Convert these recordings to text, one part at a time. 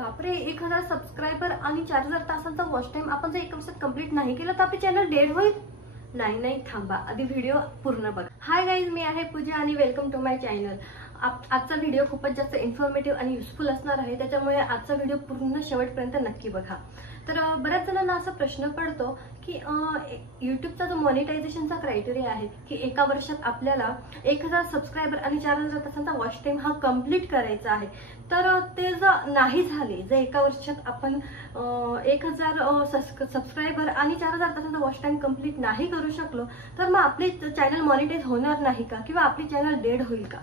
बापरे, 1000 सबस्क्रायबर आणि 4000 तासांचा वॉच टाइम आपण जर एका वर्षात कंप्लीट नाही केलं तर आपले चॅनल डेड होईल. नाही थांबा, आधी व्हिडिओ पूर्ण बघा. हाय गाईज, मी आहे पूजा आणि वेलकम टू माय चॅनल. आजचा व्हिडिओ खूपच जास्त इन्फॉर्मेटिव्ह आणि युजफुल असणार आहे, त्याच्यामुळे आजचा व्हिडिओ पूर्ण शेवटपर्यंत नक्की बघा. तर बऱ्याच जणांना असा प्रश्न पडतो की यूट्यूबचा जो मॉनिटायझेशनचा क्रायटेरिया आहे की एका वर्षात आपल्याला 1000 सबस्क्रायबर आणि 4000 तासांचा वॉच टाइम हा कंप्लीट करायचा आहे. तर ते जर नाही झाले, जर एका वर्षात आपण 1000 सबस्क्रायबर आणि 4000 तासांचा वॉच टाइम कंप्लीट नाही करू शकलो तर मग आपले चॅनल मॉनिटाईज होणार नाही का, किंवा आपले चॅनल डेड होईल का?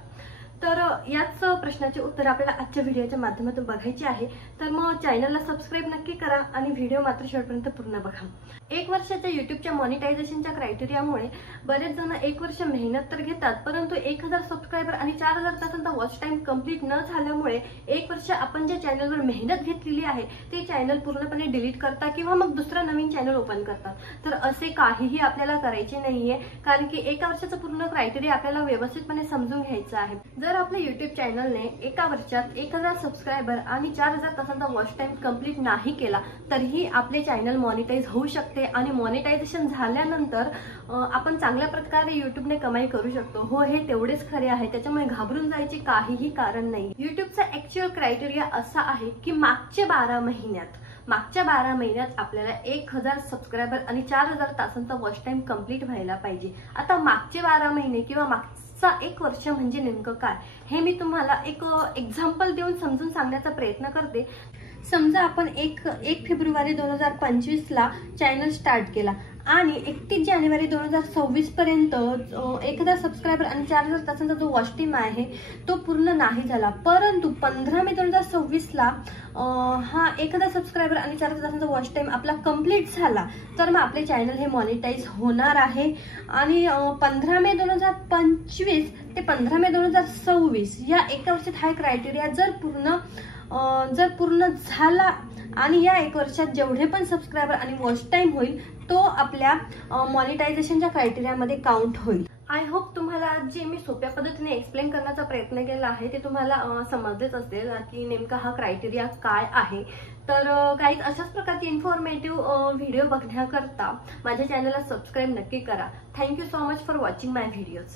तर याच प्रश्नाचे उत्तर आपल्याला आजच्या व्हिडिओच्या माध्यमातून बघायचे आहे. तर मग चॅनलला सबस्क्राईब नक्की करा आणि व्हिडिओ मात्र शेवटपर्यंत पूर्ण बघा. एक वर्षाच्या युट्यूबच्या मॉनिटायझेशनच्या क्रायटेरियामुळे बरेच जण एक वर्ष मेहनत तर घेतात, परंतु 1000 सबस्क्रायबर आणि 4000 तासांचा वॉच टाइम कंप्लीट न झाल्यामुळे एक वर्ष आपण ज्या चॅनलवर मेहनत घेतलेली आहे ते चॅनल पूर्णपणे डिलीट करतात किंवा मग दुसरा नवीन चॅनल ओपन करतात. तर असे काहीही आपल्याला करायचे नाहीये, कारण की एका वर्षाचं पूर्ण क्रायटेरिया आपल्याला व्यवस्थितपणे समजून घ्यायचं आहे. जर आपल्या युट्यूब चॅनलने एका वर्षात 1000 सबस्क्रायबर आणि 4000 तासांचा वॉच टाइम कंप्लीट नाही केला तरीही आपले चॅनल मॉनिटाईज होऊ शकते आणि मॉनिटायझेशन झाल्यानंतर आपण चांगल्या प्रकारे युट्यूबने कमाई करू शकतो. हो, हे तेवढेच खरे आहे, त्याच्यामुळे घाबरून जायचे काहीही कारण नाही. युट्यूबचा ऍक्च्युअल क्रायटेरिया असा आहे की मागच्या 12 महिन्यात आपल्याला 1000 सबस्क्रायबर आणि 4000 तासांचा वॉच टाइम कंप्लीट व्हायला पाहिजे. आता मागचे 12 महिने किंवा मागचा एक वर्ष म्हणजे नेमकं काय, हे मी तुम्हाला एक एक्झाम्पल देऊन समजून सांगण्याचा प्रयत्न करते. समजा आपण 1 फेब्रुवारी 2025 ला चॅनल स्टार्ट केला आणि 31 जानेवारी 2026 पर्यंत 1000 सबस्क्रायबर आणि 4000 तासांचा जो वॉच टाइम आहे तो पूर्ण नाही झाला, परंतु 15 मे 2026 ला हा 1000 सबस्क्रायबर आणि 4000 तासांचा वॉच टाइम आपला कंप्लीट झाला, तर मग आपले चॅनल हे मॉनिटाईज होणार आहे. आणि 15 मे 2025 ते 15 मे 2026 या एका वर्षात हा क्रायटेरिया जर पूर्ण झाला आणि या एक वर्षात जेवढे पण सबस्क्रायबर आणि वॉच टाइम होईल तो आपल्या मॉनिटायझेशनच्या क्रायटेरियामध्ये काउंट होईल. आय होप तुम्हाला जे मी सोप्या पद्धतीने एक्सप्लेन करण्याचा प्रयत्न केला आहे ते तुम्हाला समजलेच असेल की नेमका हा क्रायटेरिया काय आहे. तर काही अशाच प्रकारचे इन्फॉर्मेटिव्ह व्हिडिओ बघण्याकरता माझ्या चॅनलला सबस्क्राईब नक्की करा. Thank you so much for watching my videos.